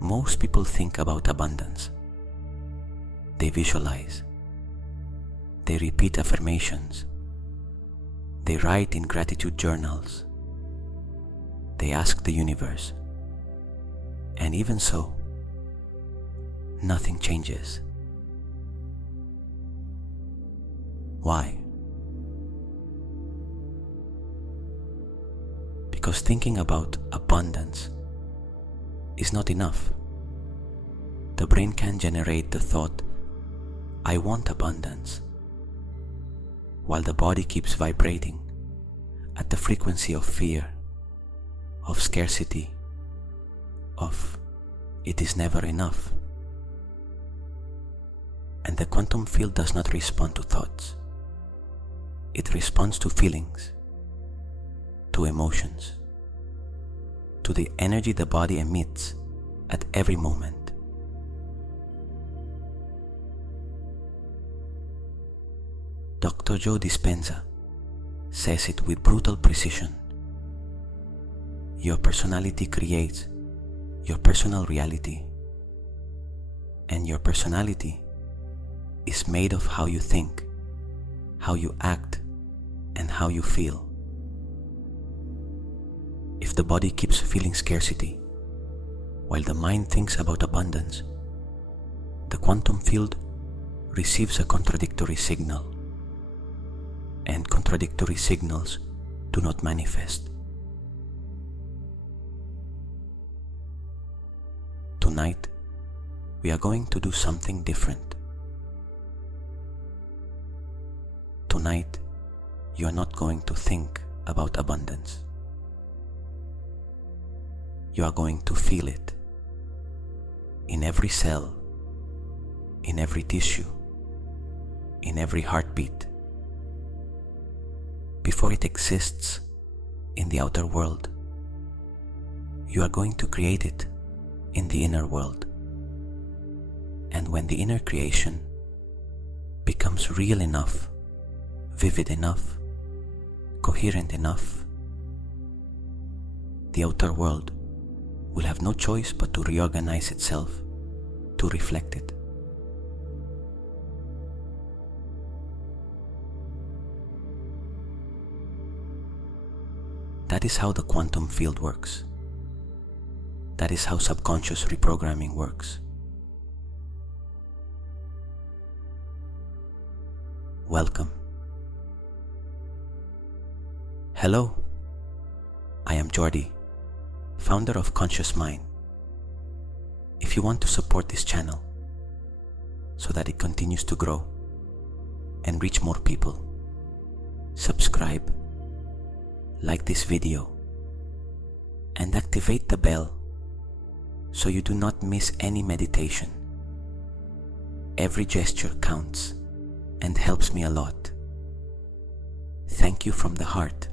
Most people think about abundance. They visualize. They repeat affirmations. They write in gratitude journals. They ask the universe. And even so, nothing changes. Why? Because thinking about abundance is not enough. The brain can generate the thought, I want abundance, while the body keeps vibrating at the frequency of fear, of scarcity, of it is never enough. And the quantum field does not respond to thoughts. It responds to feelings, to emotions, to the energy the body emits at every moment. Dr. Joe Dispenza says it with brutal precision. Your personality creates your personal reality, and your personality is made of how you think, how you act, and how you feel. If the body keeps feeling scarcity, while the mind thinks about abundance, the quantum field receives a contradictory signal, and contradictory signals do not manifest. Tonight, we are going to do something different. Tonight, you are not going to think about abundance. You are going to feel it in every cell, in every tissue, in every heartbeat, before it exists in the outer world. You are going to create it in the inner world. And when the inner creation becomes real enough, vivid enough, coherent enough, the outer world will have no choice but to reorganize itself to reflect it. That is how the quantum field works. That is how subconscious reprogramming works. Welcome. Hello, I am Jordi, founder of Conscious Mind. If you want to support this channel so that it continues to grow and reach more people, subscribe, like this video, and activate the bell so you do not miss any meditation. Every gesture counts and helps me a lot. Thank you from the heart.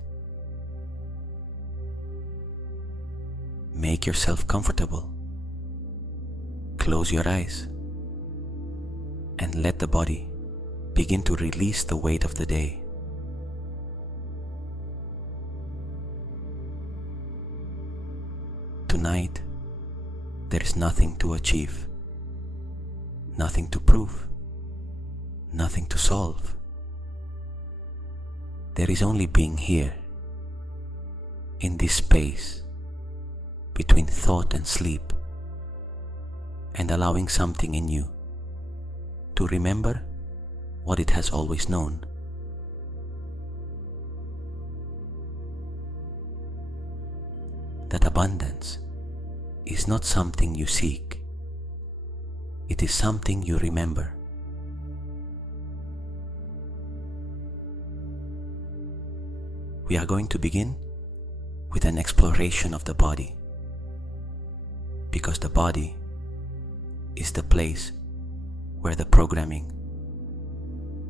Make yourself comfortable. Close your eyes and let the body begin to release the weight of the day. Tonight, there is nothing to achieve, nothing to prove, nothing to solve. There is only being here, in this space between thought and sleep, and allowing something in you to remember what it has always known. That abundance is not something you seek, it is something you remember. We are going to begin with an exploration of the body, because the body is the place where the programming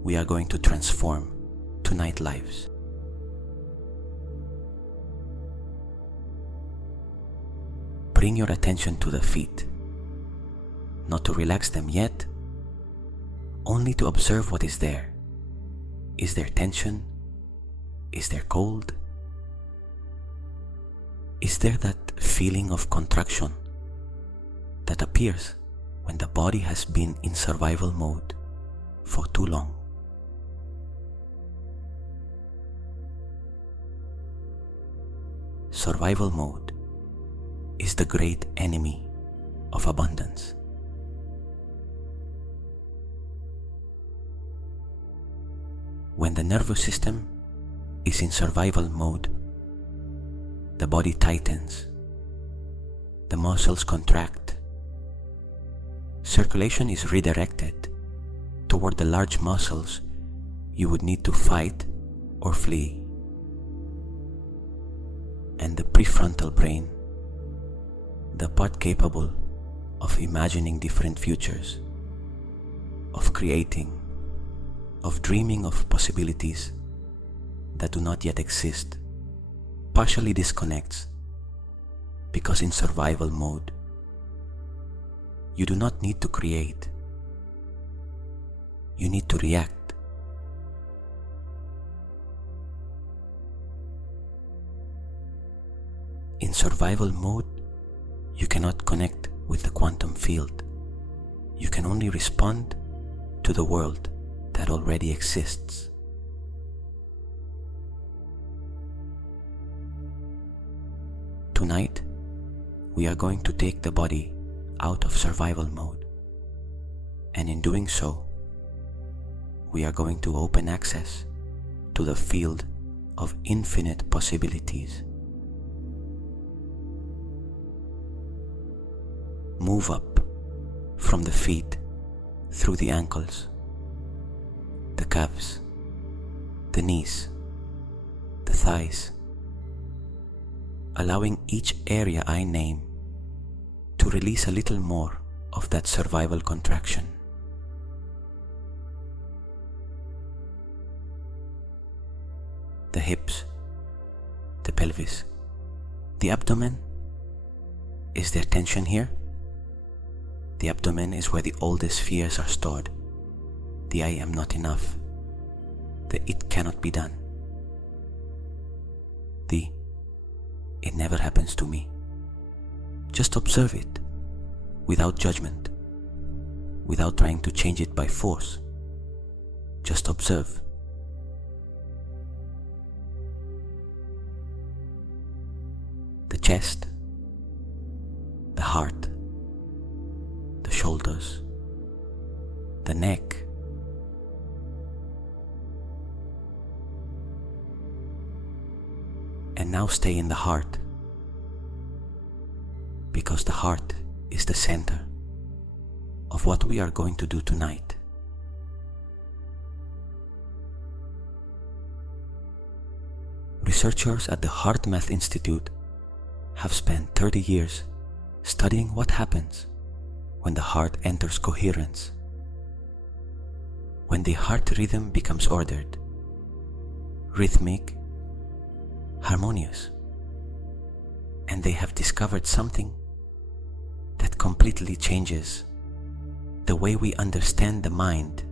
we are going to transform tonight lives. Bring your attention to the feet, not to relax them yet, only to observe what is there. Is there tension? Is there cold? Is there that feeling of contraction that appears when the body has been in survival mode for too long. Survival mode is the great enemy of abundance. When the nervous system is in survival mode, the body tightens, the muscles contract, circulation is redirected toward the large muscles you would need to fight or flee. And the prefrontal brain, the part capable of imagining different futures, of creating, of dreaming of possibilities that do not yet exist, partially disconnects, because in survival mode, you do not need to create, you need to react. In survival mode, you cannot connect with the quantum field. You can only respond to the world that already exists. Tonight, we are going to take the body out of survival mode, and in doing so, we are going to open access to the field of infinite possibilities. Move up from the feet through the ankles, the calves, the knees, the thighs, allowing each area I name to release a little more of that survival contraction. The hips, the pelvis, the abdomen. Is there tension here? The abdomen is where the oldest fears are stored. The I am not enough. The it cannot be done. The it never happens to me. Just observe it without judgment, without trying to change it by force. Just observe. The chest, the heart, the shoulders, the neck, and now stay in the heart, because the heart is the center of what we are going to do tonight. Researchers at the HeartMath Institute have spent 30 years studying what happens when the heart enters coherence, when the heart rhythm becomes ordered, rhythmic, harmonious, and they have discovered something that completely changes the way we understand the mind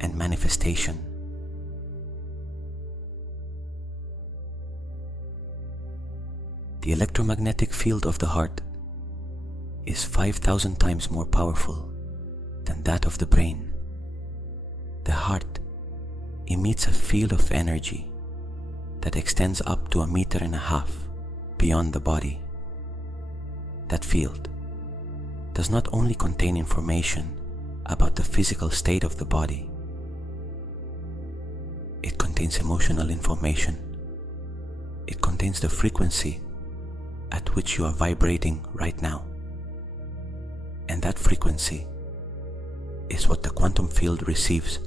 and manifestation. The electromagnetic field of the heart is 5,000 times more powerful than that of the brain. The heart emits a field of energy that extends up to 1.5 meters beyond the body. That field does not only contain information about the physical state of the body, it contains emotional information. It contains the frequency at which you are vibrating right now. And that frequency is what the quantum field receives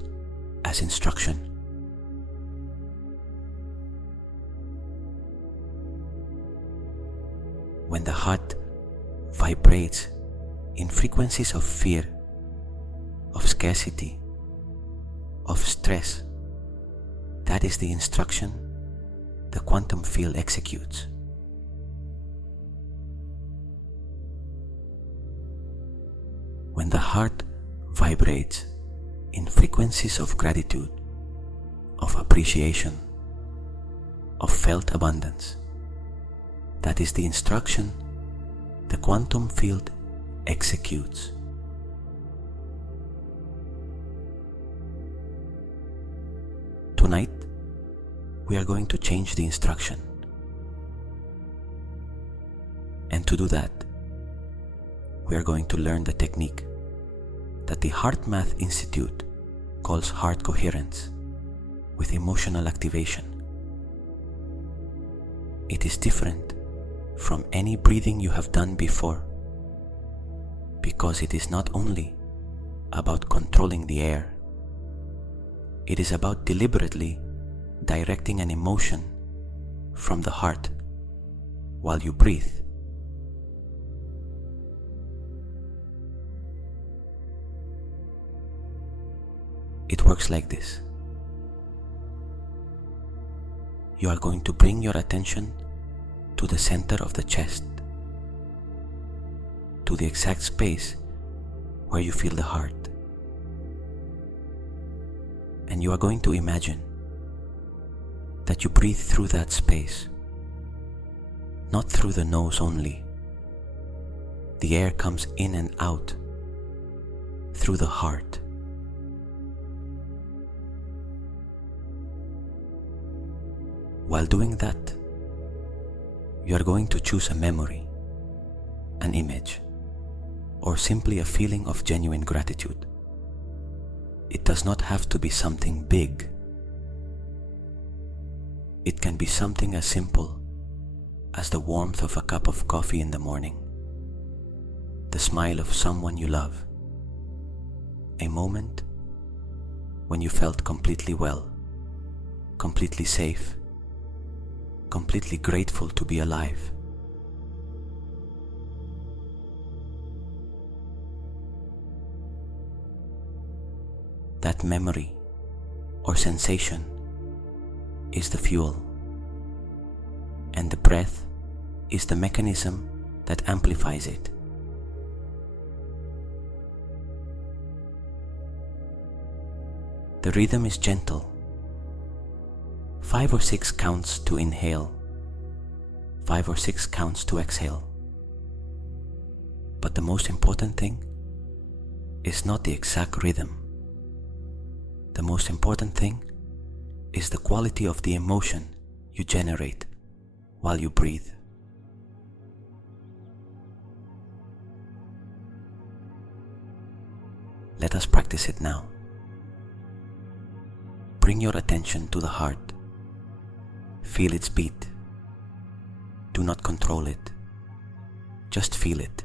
as instruction. When the heart vibrates in frequencies of fear, of scarcity, of stress, that is the instruction the quantum field executes. When the heart vibrates in frequencies of gratitude, of appreciation, of felt abundance, that is the instruction the quantum field executes. Tonight, we are going to change the instruction. And to do that, we are going to learn the technique that the Heart Math Institute calls heart coherence with emotional activation. It is different from any breathing you have done before because it is not only about controlling the air, it is about deliberately directing an emotion from the heart while you breathe. It works like this. You are going to bring your attention to the center of the chest, to the exact space where you feel the heart. And you are going to imagine that you breathe through that space, not through the nose only. The air comes in and out through the heart. While doing that, you are going to choose a memory, an image, or simply a feeling of genuine gratitude. It does not have to be something big. It can be something as simple as the warmth of a cup of coffee in the morning, the smile of someone you love, a moment when you felt completely well, completely safe, completely grateful to be alive. That memory or sensation is the fuel, and the breath is the mechanism that amplifies it. The rhythm is gentle. 5 or 6 counts to inhale, 5 or 6 counts to exhale. But the most important thing is not the exact rhythm. The most important thing is the quality of the emotion you generate while you breathe. Let us practice it now. Bring your attention to the heart. Feel its beat. Do not control it. Just feel it.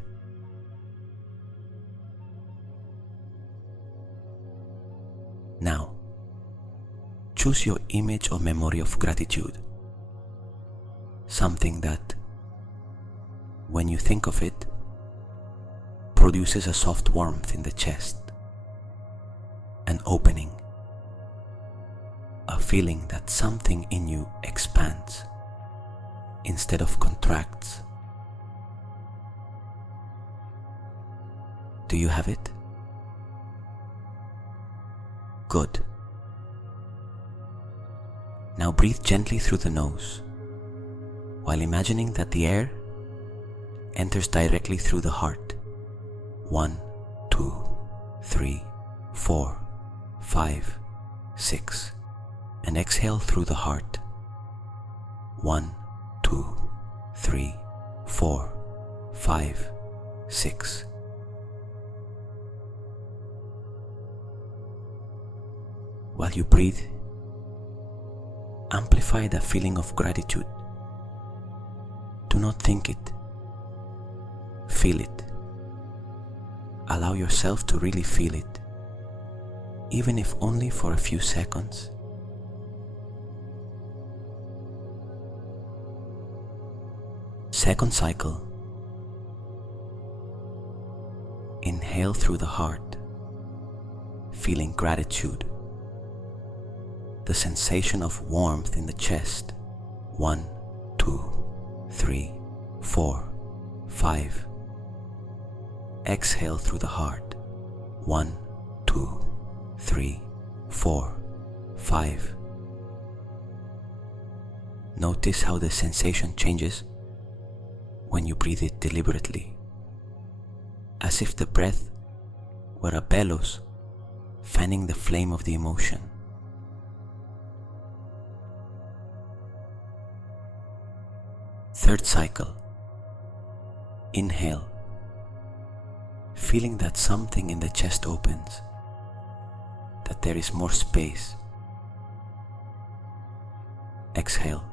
Now, choose your image or memory of gratitude. Something that, when you think of it, produces a soft warmth in the chest, an opening, a feeling that something in you expands instead of contracts. Do you have it? Good. Now breathe gently through the nose while imagining that the air enters directly through the heart. 1, 2, 3, 4, 5, 6. And exhale through the heart. 1, 2, 3, 4, 5, 6. While you breathe, amplify the feeling of gratitude. Do not think it. Feel it. Allow yourself to really feel it, even if only for a few seconds. Second cycle. Inhale through the heart, feeling gratitude, the sensation of warmth in the chest. 1, 2, 3, 4, 5. Exhale through the heart. 1, 2, 3, 4, 5. Notice how the sensation changes when you breathe it deliberately, as if the breath were a bellows fanning the flame of the emotion. Third cycle. Inhale, feeling that something in the chest opens, that there is more space. Exhale,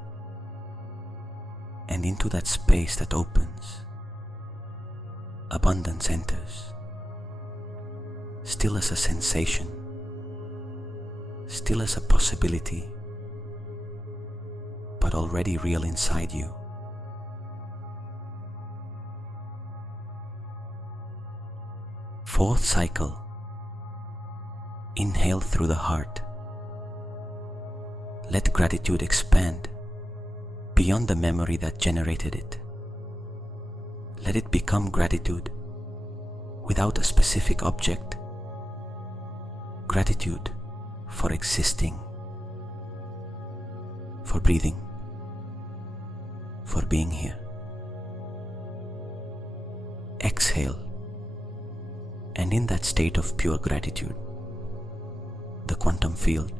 and into that space that opens, abundance enters, still as a sensation, still as a possibility, but already real inside you. Fourth cycle. Inhale through the heart. Let gratitude expand beyond the memory that generated it. Let it become gratitude without a specific object. Gratitude for existing, for breathing, for being here. Exhale, and in that state of pure gratitude, the quantum field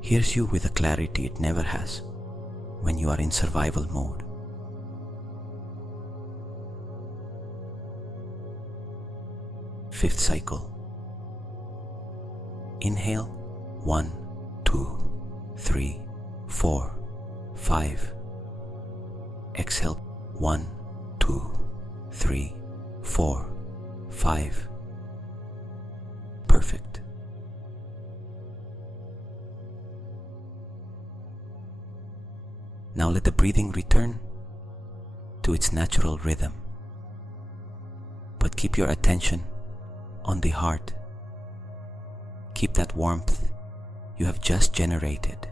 hears you with a clarity it never has when you are in survival mode. Fifth cycle. Inhale 1, 2, 3, 4, 5. Exhale 1, 2, 3, 4, 5. Perfect. Now let the breathing return to its natural rhythm, but keep your attention on the heart. Keep that warmth you have just generated.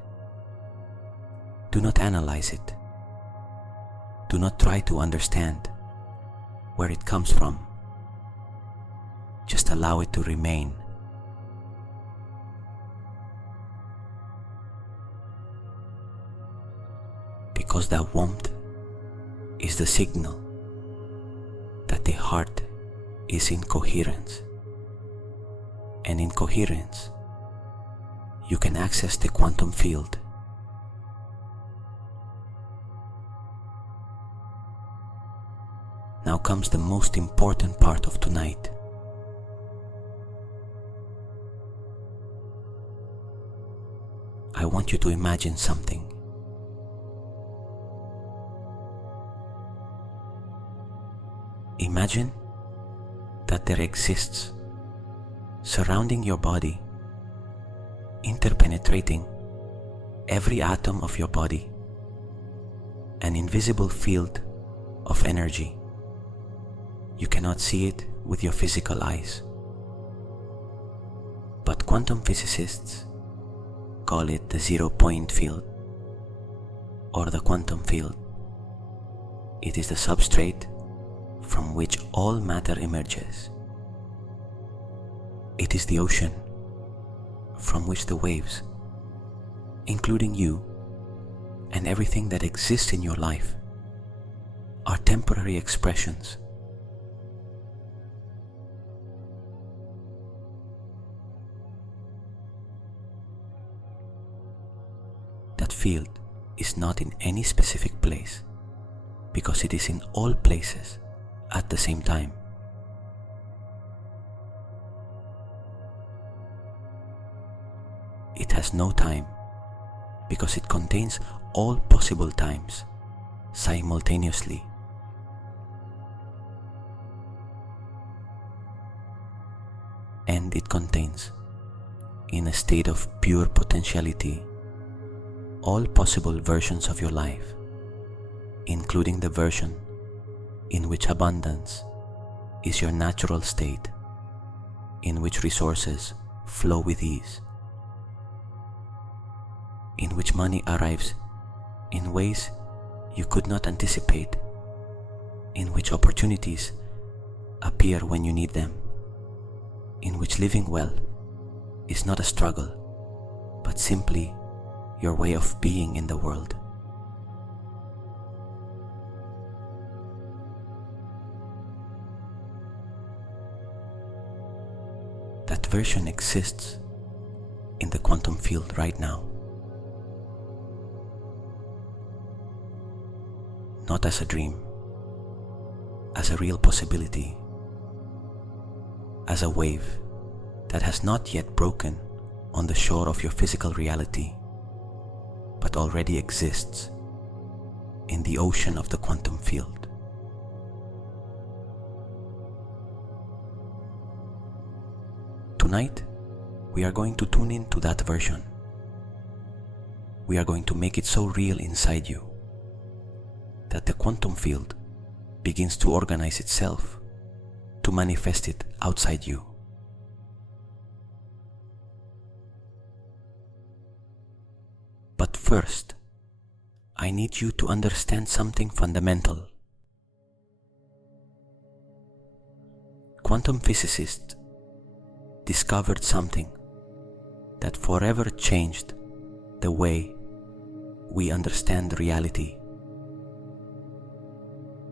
Do not analyze it. Do not try to understand where it comes from. Just allow it to remain. Because that warmth is the signal that the heart is in coherence. And in coherence, you can access the quantum field. Now comes the most important part of tonight. I want you to imagine something. Imagine that there exists, surrounding your body, interpenetrating every atom of your body, an invisible field of energy. You cannot see it with your physical eyes, but quantum physicists call it the zero-point field or the quantum field. It is the substrate from which all matter emerges. It is the ocean from which the waves, including you and everything that exists in your life, are temporary expressions. That field is not in any specific place because it is in all places at the same time. It has no time because it contains all possible times simultaneously. And it contains, in a state of pure potentiality, all possible versions of your life, including the version in which abundance is your natural state, in which resources flow with ease, in which money arrives in ways you could not anticipate, in which opportunities appear when you need them, in which living well is not a struggle, but simply your way of being in the world. that version exists in the quantum field right now. Not as a dream, as a real possibility, as a wave that has not yet broken on the shore of your physical reality, but already exists in the ocean of the quantum field. Tonight, we are going to tune into that version. We are going to make it so real inside you that the quantum field begins to organize itself to manifest it outside you. But first, I need you to understand something fundamental. Quantum physicists discovered something that forever changed the way we understand reality.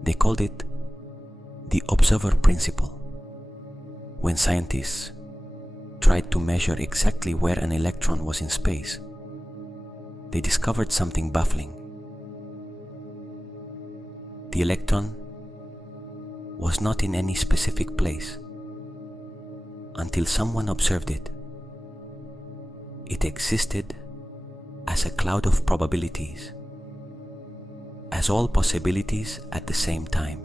They called it the observer principle. When scientists tried to measure exactly where an electron was in space, they discovered something baffling. The electron was not in any specific place until someone observed it. It existed as a cloud of probabilities, as all possibilities at the same time.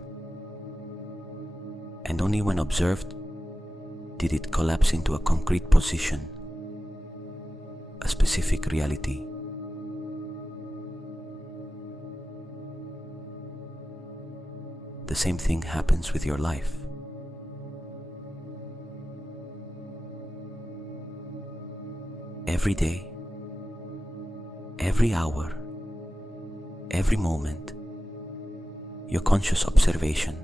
And only when observed did it collapse into a concrete position, a specific reality. The same thing happens with your life. Every day, every hour, every moment, your conscious observation,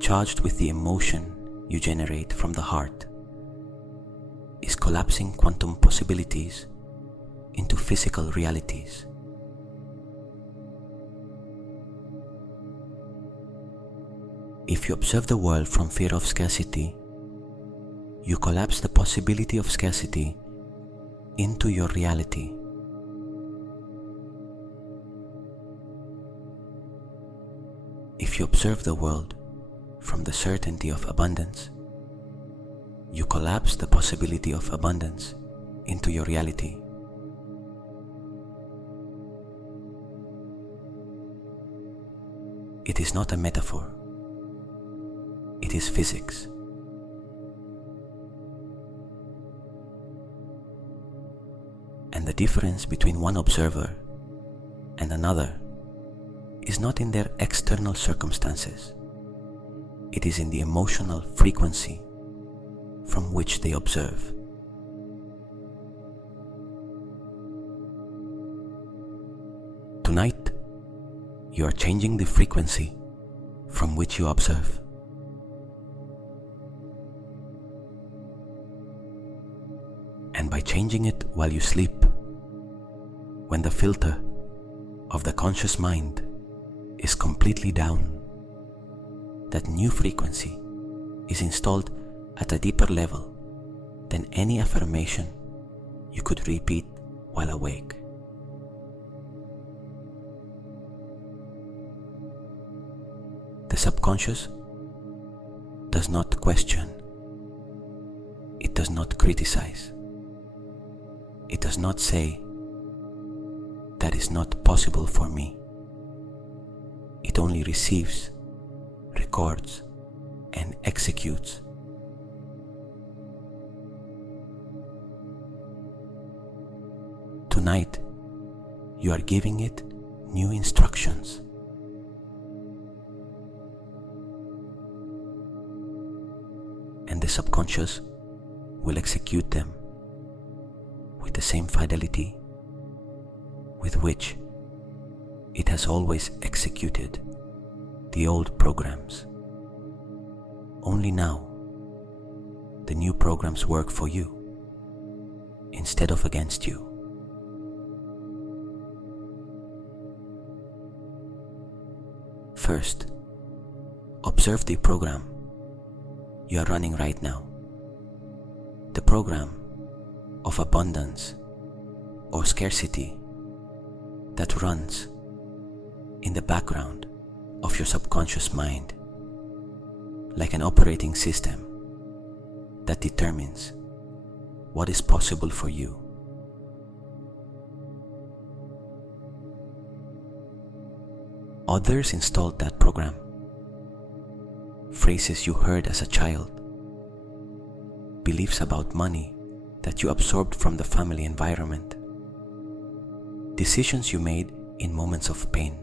charged with the emotion you generate from the heart, is collapsing quantum possibilities into physical realities. If you observe the world from fear of scarcity, you collapse the possibility of scarcity into your reality. If you observe the world from the certainty of abundance, you collapse the possibility of abundance into your reality. It is not a metaphor. It is physics. And the difference between one observer and another is not in their external circumstances. It is in the emotional frequency from which they observe. Tonight, you are changing the frequency from which you observe. And by changing it while you sleep, when the filter of the conscious mind is completely down, that new frequency is installed at a deeper level than any affirmation you could repeat while awake. The subconscious does not question. It does not criticize. It does not say, "That is not possible for me." It only receives, records, and executes. Tonight, you are giving it new instructions. And the subconscious will execute them with the same fidelity with which it has always executed the old programs. Only now, the new programs work for you instead of against you. First, observe the program you are running right now the program of abundance or scarcity that runs in the background of your subconscious mind, like an operating system that determines what is possible for you. Others installed that program. Phrases you heard as a child, beliefs about money that you absorbed from the family environment, decisions you made in moments of pain,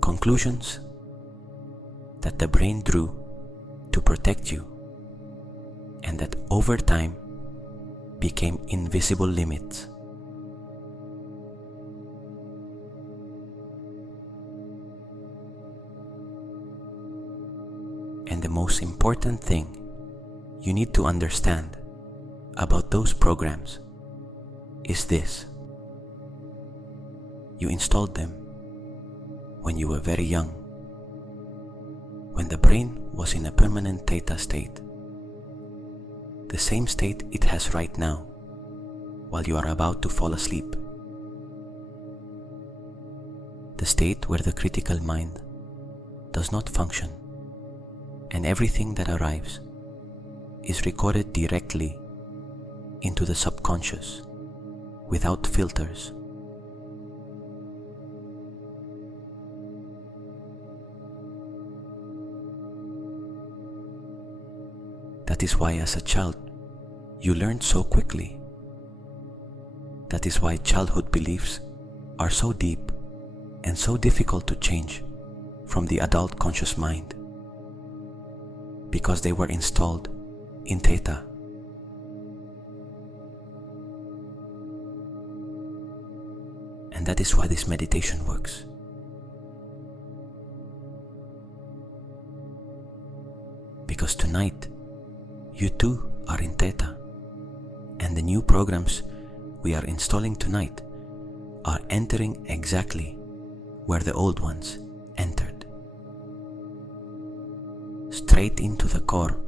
conclusions that the brain drew to protect you and that over time became invisible limits. And the most important thing you need to understand about those programs is this: you installed them when you were very young, when the brain was in a permanent theta state, the same state it has right now while you are about to fall asleep, the state where the critical mind does not function and everything that arrives is recorded directly into the subconscious without filters. That is why as a child you learned so quickly. That is why childhood beliefs are so deep and so difficult to change from the adult conscious mind, because they were installed in theta. And that is why this meditation works. Because tonight, you too are in theta, and the new programs we are installing tonight are entering exactly where the old ones entered. Straight into the core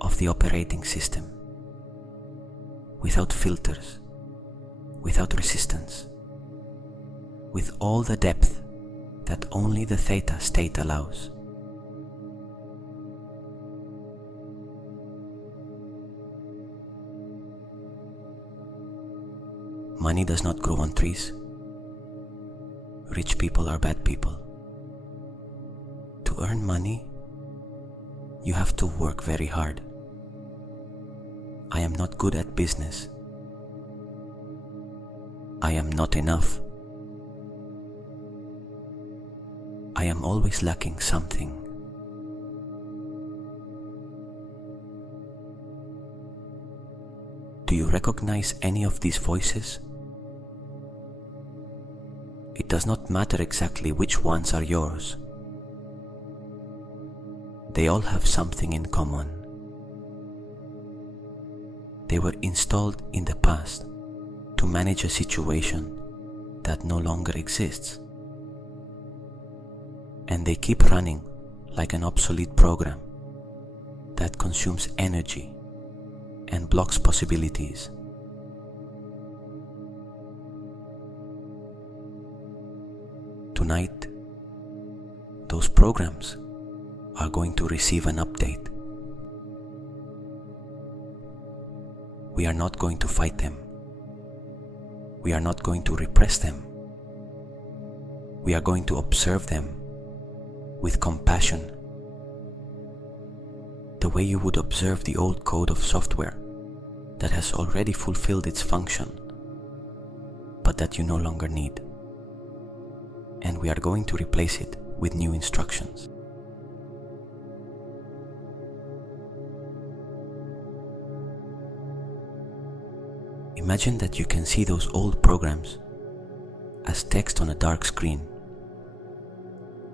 of the operating system, without filters, without resistance, with all the depth that only the theta state allows. Money does not grow on trees. Rich people are bad people. To earn money, you have to work very hard. I am not good at business. I am not enough. I am always lacking something. Do you recognize any of these voices? It does not matter exactly which ones are yours. They all have something in common. They were installed in the past to manage a situation that no longer exists. And they keep running like an obsolete program that consumes energy and blocks possibilities. Tonight, those programs are going to receive an update. We are not going to fight them. We are not going to repress them. We are going to observe them with compassion, the way you would observe the old code of software that has already fulfilled its function, but that you no longer need. And we are going to replace it with new instructions. Imagine that you can see those old programs as text on a dark screen,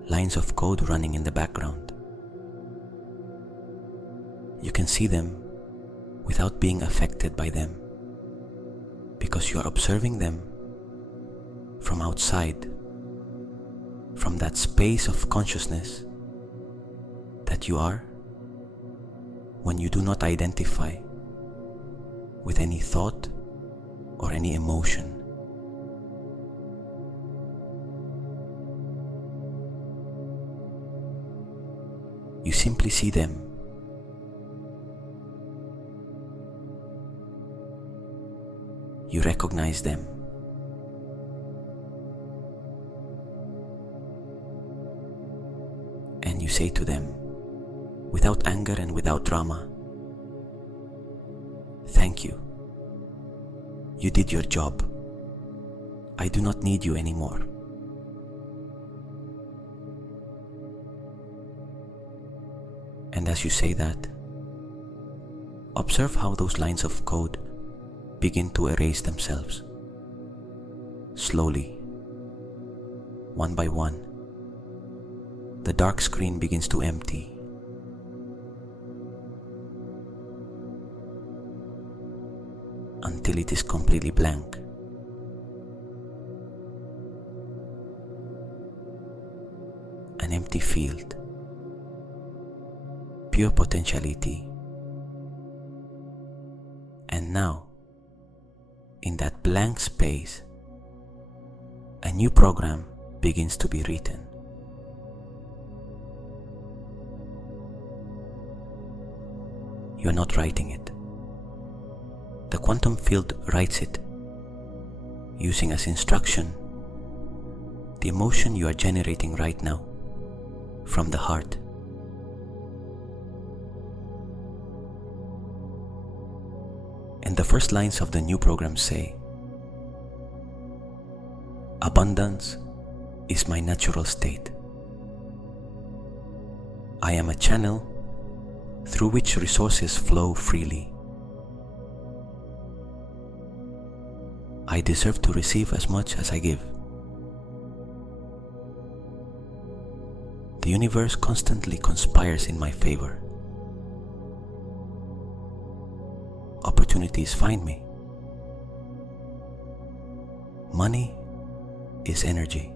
lines of code running in the background. You can see them without being affected by them, because you are observing them from outside, from that space of consciousness that you are when you do not identify with any thought or any emotion. You simply see them. You recognize them. And you say to them, without anger and without drama, "Thank you. You did your job. I do not need you anymore." And as you say that, observe how those lines of code begin to erase themselves. Slowly, one by one, the dark screen begins to empty. Until it is completely blank. An empty field. Pure potentiality. And now, in that blank space, a new program begins to be written. You are not writing it. The quantum field writes it, using as instruction the emotion you are generating right now from the heart. And the first lines of the new program say, "Abundance is my natural state. I am a channel through which resources flow freely. I deserve to receive as much as I give. The universe constantly conspires in my favor. Opportunities find me. Money is energy,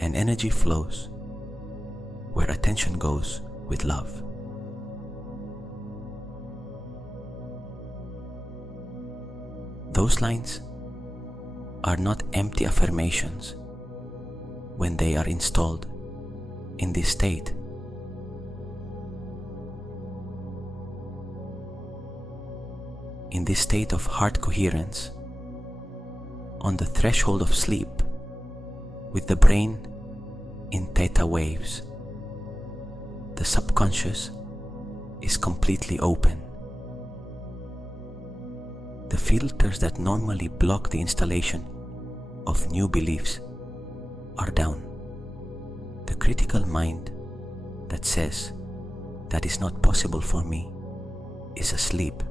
and energy flows where attention goes with love." Those lines are not empty affirmations when they are installed in this state. In this state of heart coherence, on the threshold of sleep, with the brain in theta waves, the subconscious is completely open. The filters that normally block the installation of new beliefs are down. The critical mind that says that is not possible for me is asleep.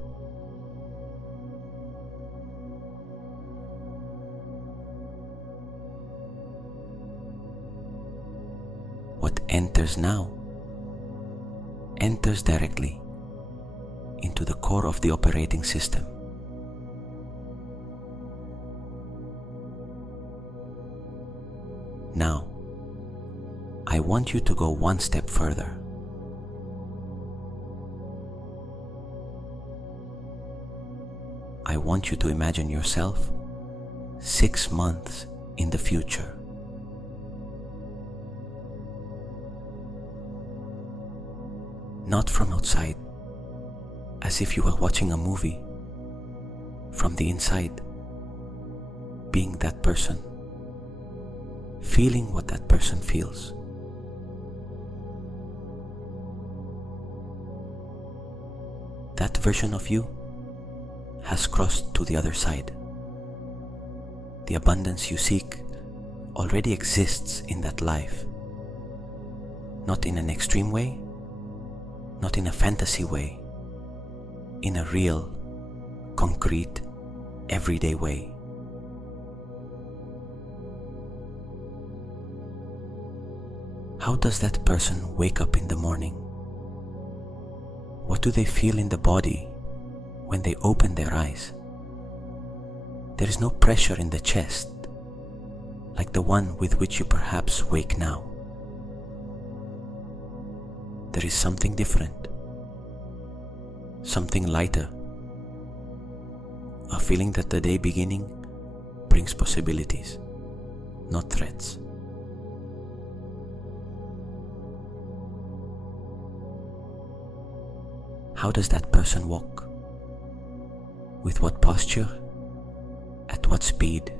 What enters now enters directly into the core of the operating system. Now, I want you to go one step further. I want you to imagine yourself 6 months in the future. Not from outside, as if you were watching a movie. From the inside, being that person, feeling what that person feels. That version of you has crossed to the other side. The abundance you seek already exists in that life. Not in an extreme way, not in a fantasy way, in a real, concrete, everyday way. How does that person wake up in the morning? What do they feel in the body when they open their eyes? There is no pressure in the chest, like the one with which you perhaps wake now. There is something different. something lighter, a feeling that the day beginning brings possibilities, not threats. How does that person walk? With what posture? At what speed?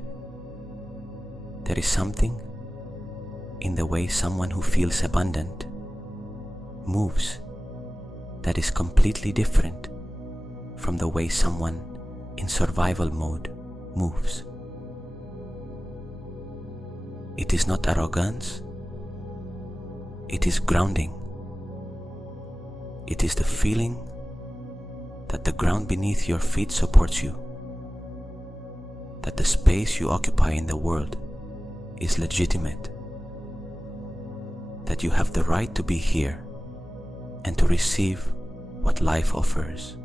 There is something in the way someone who feels abundant moves that is completely different from the way someone in survival mode moves. It is not arrogance, it is grounding. It is the feeling that the ground beneath your feet supports you, that the space you occupy in the world is legitimate, that you have the right to be here and to receive what life offers.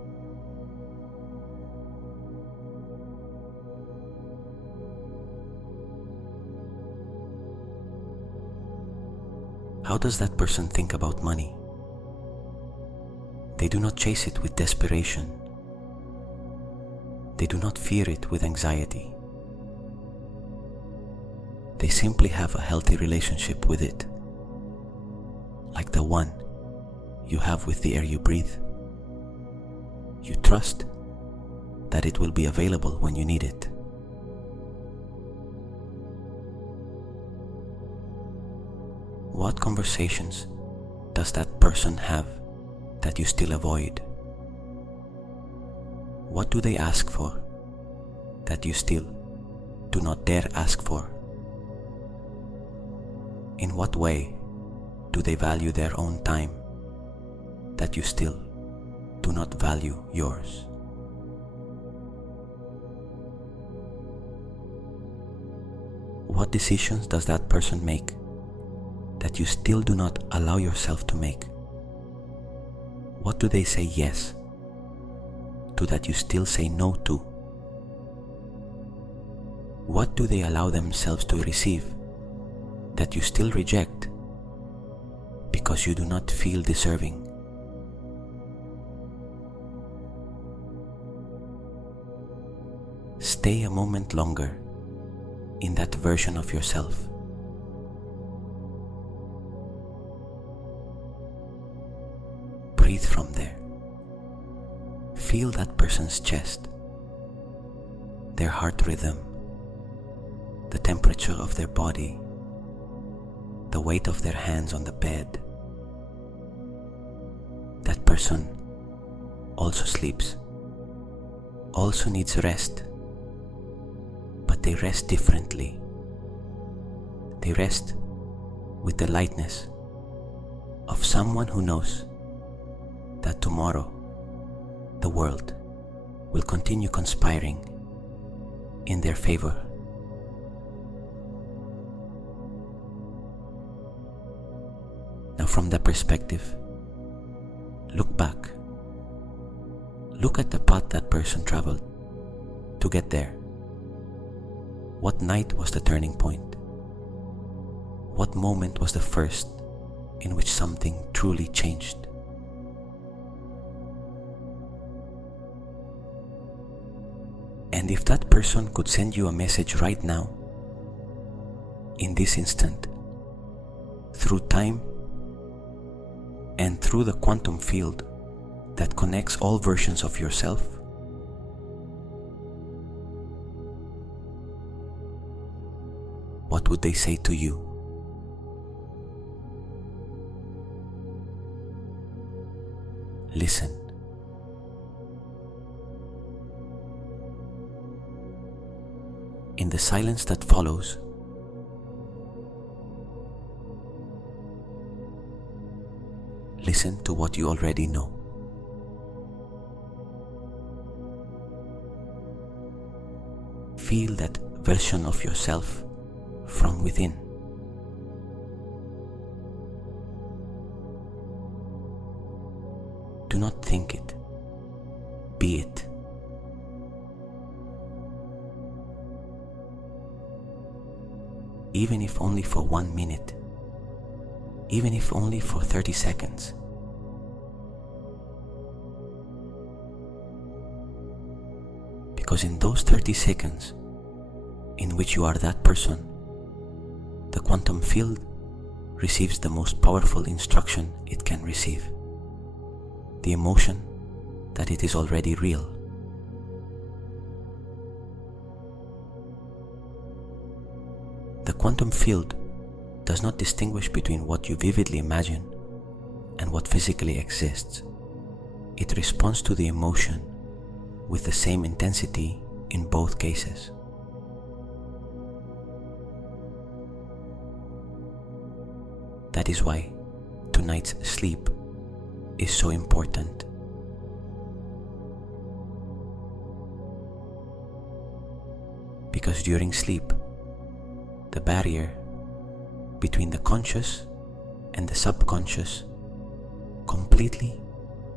How does that person think about money? They do not chase it with desperation. They do not fear it with anxiety. They simply have a healthy relationship with it, like the one you have with the air you breathe. You trust that it will be available when you need it. What conversations does that person have that you still avoid? What do they ask for that you still do not dare ask for? In what way do they value their own time that you still do not value yours? What decisions does that person make that you still do not allow yourself to make? What do they say yes to that you still say no to? What do they allow themselves to receive that you still reject because you do not feel deserving? Stay a moment longer in that version of yourself. Breathe from there. Feel that person's chest, their heart rhythm, the temperature of their body, the weight of their hands on the bed. That person also sleeps, also needs rest, but they rest differently. They rest with the lightness of someone who knows that tomorrow the world will continue conspiring in their favor. Now, from that perspective, look back. Look at the path that person traveled to get there. What night was the turning point? What moment was the first in which something truly changed? And if that person could send you a message right now, in this instant, through time and through the quantum field that connects all versions of yourself, what would they say to you? Listen. In the silence that follows, listen to what you already know. Feel that version of yourself from within. Do not think it, be it. Even if only for 1 minute, even if only for 30 seconds. Because in those 30 seconds in which you are that person, the quantum field receives the most powerful instruction it can receive, the emotion that it is already real. The quantum field does not distinguish between what you vividly imagine and what physically exists. It responds to the emotion with the same intensity in both cases. That is why tonight's sleep is so important. Because during sleep, the barrier between the conscious and the subconscious completely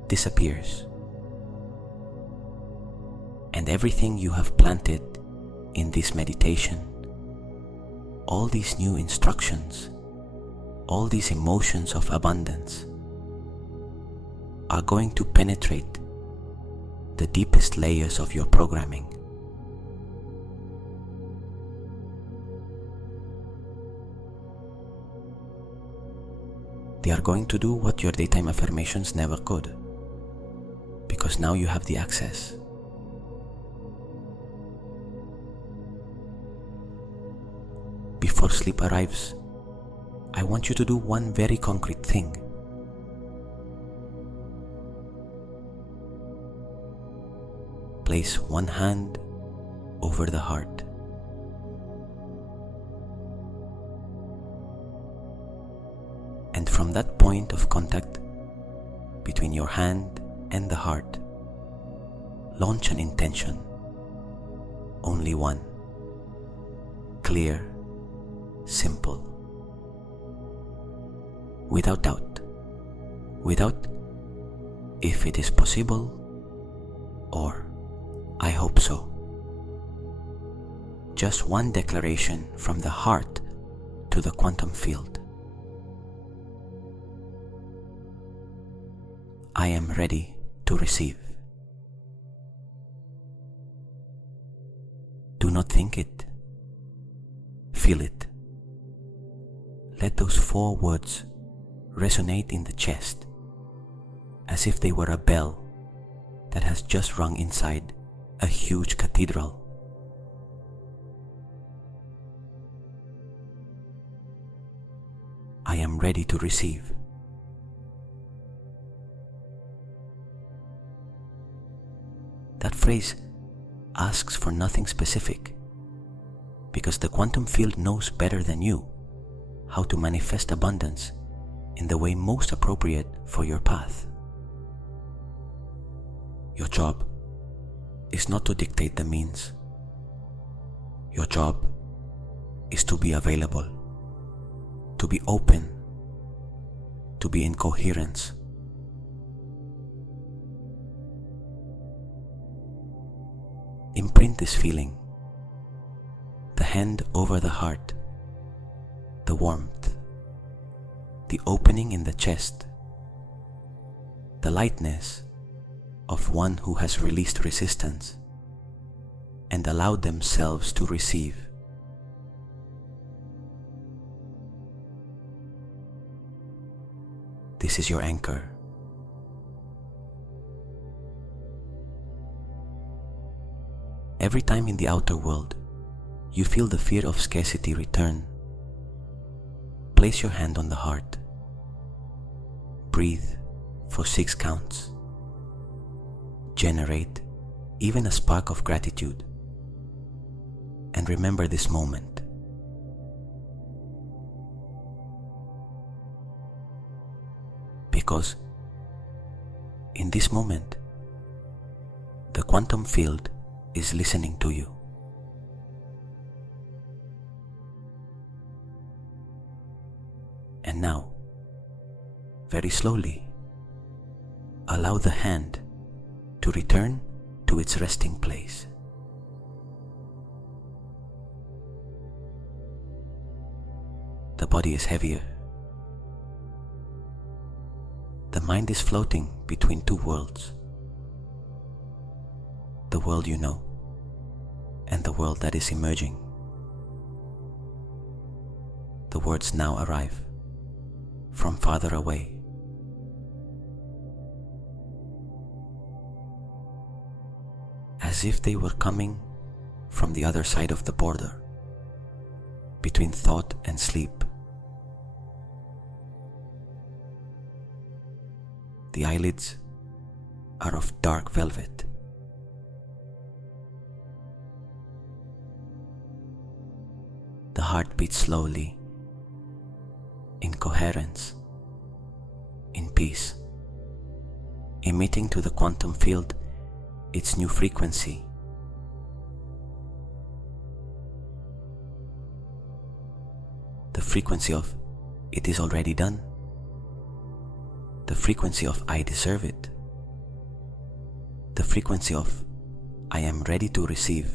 disappears. And everything you have planted in this meditation, all these new instructions, all these emotions of abundance, are going to penetrate the deepest layers of your programming. They are going to do what your daytime affirmations never could, because now you have the access. Before sleep arrives, I want you to do one very concrete thing. Place one hand over the heart. And from that point of contact between your hand and the heart, launch an intention. Only one. Clear, simple. Without doubt. Without if it is possible or I hope so. Just one declaration from the heart to the quantum field. I am ready to receive. Do not think it. Feel it. Let those 4 words resonate in the chest as if they were a bell that has just rung inside a huge cathedral. I am ready to receive. That phrase asks for nothing specific, because the quantum field knows better than you how to manifest abundance in the way most appropriate for your path. Your job is not to dictate the means. Your job is to be available, to be open, to be in coherence. Imprint this feeling, the hand over the heart, the warmth, the opening in the chest, the lightness of one who has released resistance and allowed themselves to receive. This is your anchor. Every time in the outer world you feel the fear of scarcity return, place your hand on the heart. Breathe for 6 counts. Generate even a spark of gratitude. And remember this moment. Because in this moment, the quantum field is listening to you. And now, very slowly, allow the hand to return to its resting place. The body is heavier. The mind is floating between 2 worlds. The world you know and the world that is emerging. The words now arrive from farther away. As if they were coming from the other side of the border, between thought and sleep. The eyelids are of dark velvet. The heart beats slowly, in coherence, in peace, emitting to the quantum field its new frequency. The frequency of "it is already done." The frequency of "I deserve it." The frequency of "I am ready to receive."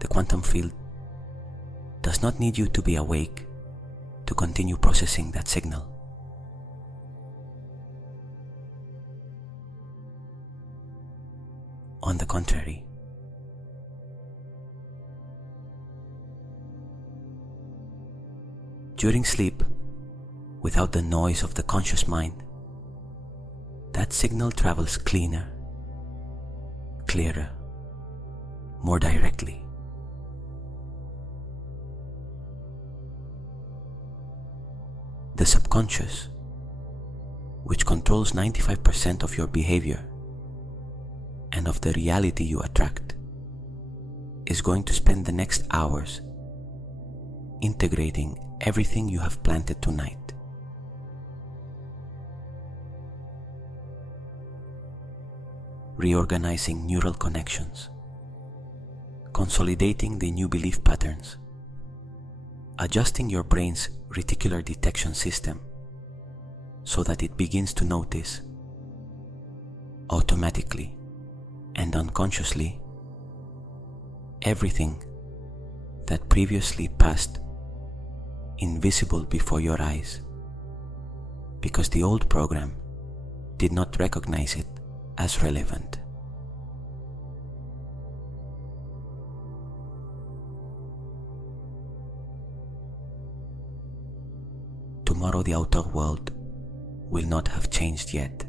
The quantum field does not need you to be awake to continue processing that signal. On the contrary, during sleep, without the noise of the conscious mind, that signal travels cleaner, clearer, more directly. The subconscious, which controls 95% of your behavior and of the reality you attract, is going to spend the next hours integrating everything you have planted tonight. Reorganizing neural connections, consolidating the new belief patterns, adjusting your brain's reticular detection system so that it begins to notice, automatically and unconsciously, everything that previously passed invisible before your eyes, because the old program did not recognize it as relevant. Tomorrow the outer world will not have changed yet.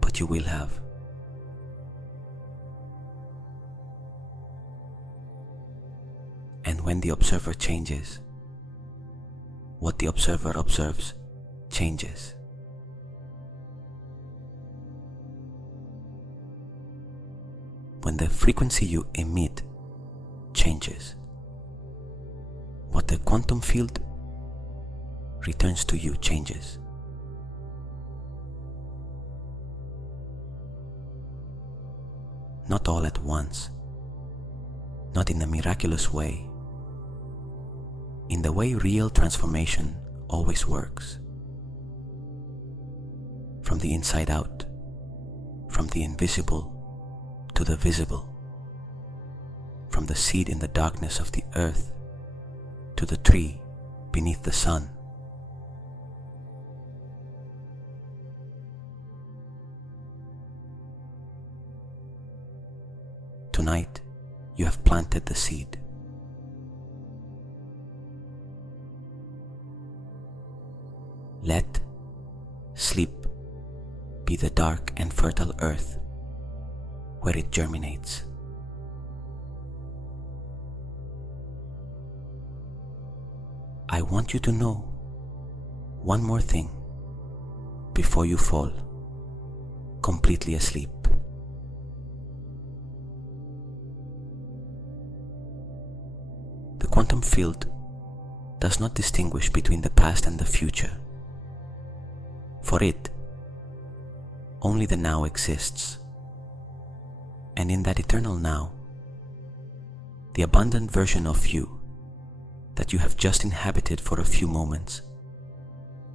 But you will have. And when the observer changes, what the observer observes changes. When the frequency you emit changes, what the quantum field returns to you changes. Not all at once, not in a miraculous way, in the way real transformation always works. From the inside out, from the invisible to the visible, from the seed in the darkness of the earth to the tree beneath the sun. Tonight, you have planted the seed. Let sleep be the dark and fertile earth where it germinates. I want you to know one more thing before you fall completely asleep. The quantum field does not distinguish between the past and the future. For it, only the now exists. And in that eternal now, the abundant version of you that you have just inhabited for a few moments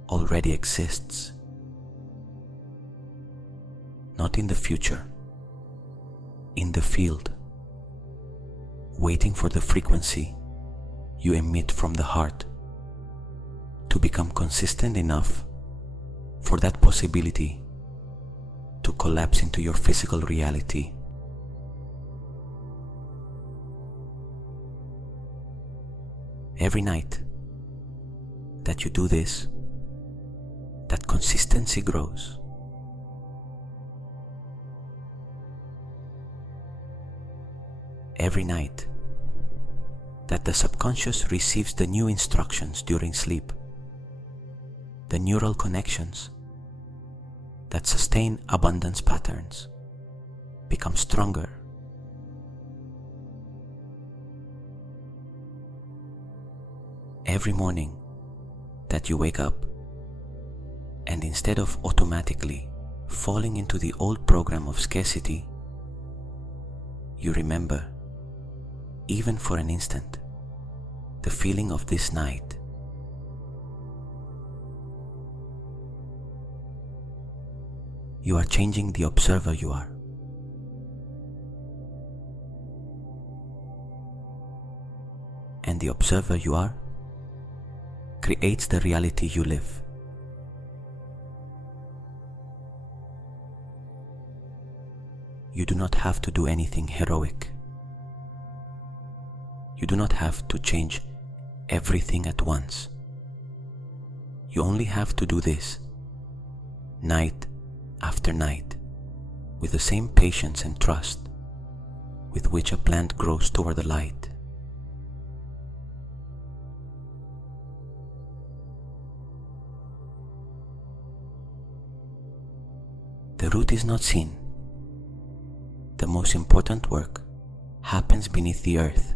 already exists. Not in the future, in the field, waiting for the frequency you emit from the heart to become consistent enough for that possibility to collapse into your physical reality. Every night that you do this, that consistency grows. Every night that the subconscious receives the new instructions during sleep, the neural connections that sustain abundance patterns become stronger. Every morning that you wake up, and instead of automatically falling into the old program of scarcity, you remember, even for an instant, the feeling of this night. You are changing the observer you are. And the observer you are creates the reality you live. You do not have to do anything heroic. You do not have to change everything at once. You only have to do this night after night with the same patience and trust with which a plant grows toward the light. The root is not seen. The most important work happens beneath the earth,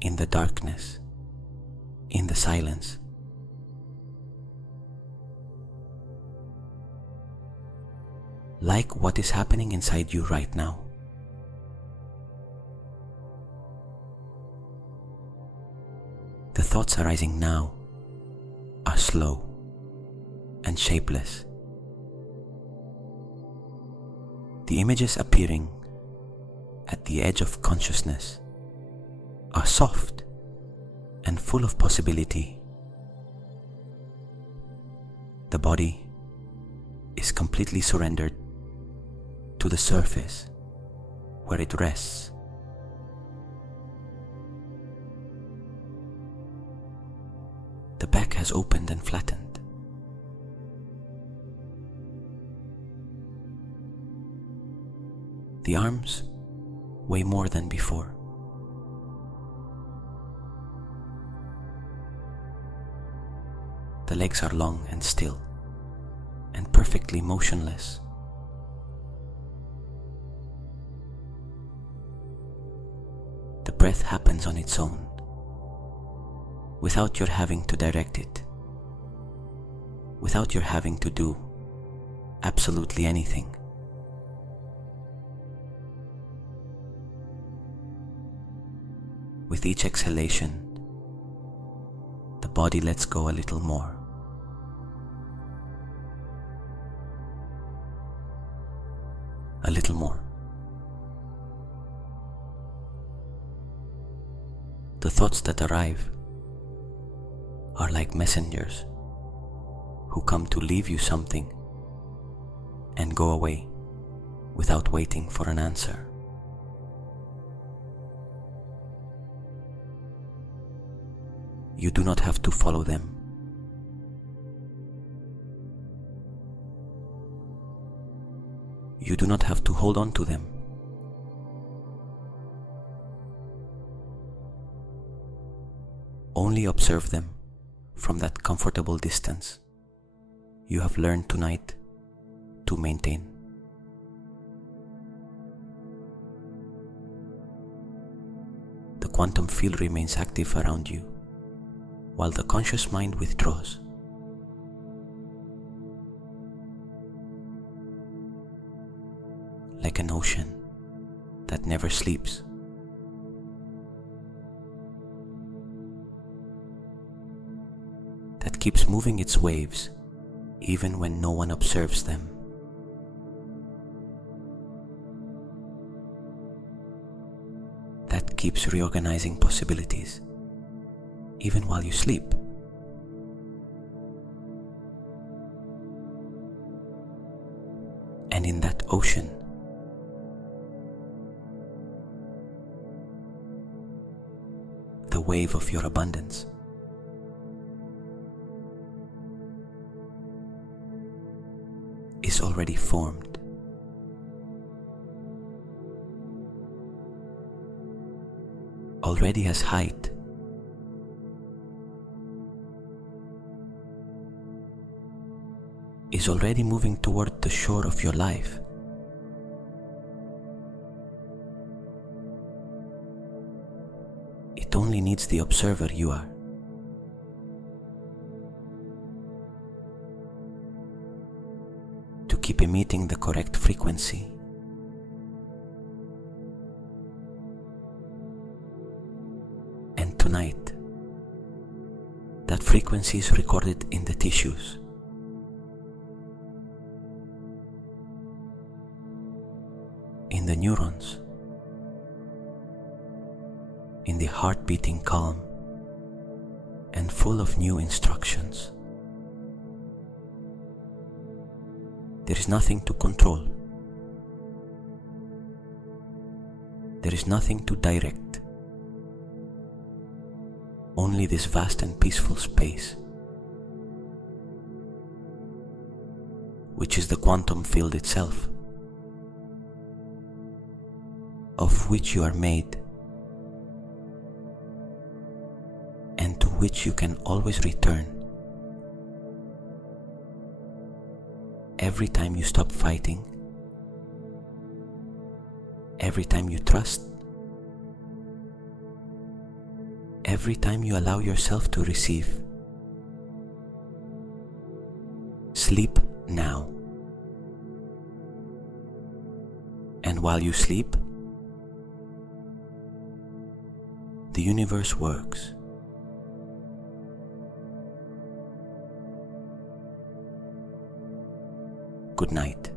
in the darkness, in the silence. Like what is happening inside you right now. The thoughts arising now are slow and shapeless. The images appearing at the edge of consciousness are soft and full of possibility. The body is completely surrendered to the surface where it rests. The back has opened and flattened. The arms weigh more than before. The legs are long and still and perfectly motionless. The breath happens on its own, without your having to direct it, without your having to do absolutely anything. With each exhalation, the body lets go a little more. A little more. The thoughts that arrive are like messengers who come to leave you something and go away without waiting for an answer. You do not have to follow them. You do not have to hold on to them. Only observe them from that comfortable distance you have learned tonight to maintain. The quantum field remains active around you, while the conscious mind withdraws. Like an ocean that never sleeps. That keeps moving its waves even when no one observes them. That keeps reorganizing possibilities even while you sleep. ocean. The wave of your abundance. Is already formed. Already has height. Is already moving toward the shore of your life. It only needs the observer you are. To keep emitting the correct frequency. And tonight, that frequency is recorded in the tissues. In the neurons, in the heart beating calm and full of new instructions. There is nothing to control. There is nothing to direct. Only this vast and peaceful space, which is the quantum field itself, of which you are made, and to which you can always return every time you stop fighting, every time you trust, every time you allow yourself to receive. Sleep now. And while you sleep, the universe works. Good night.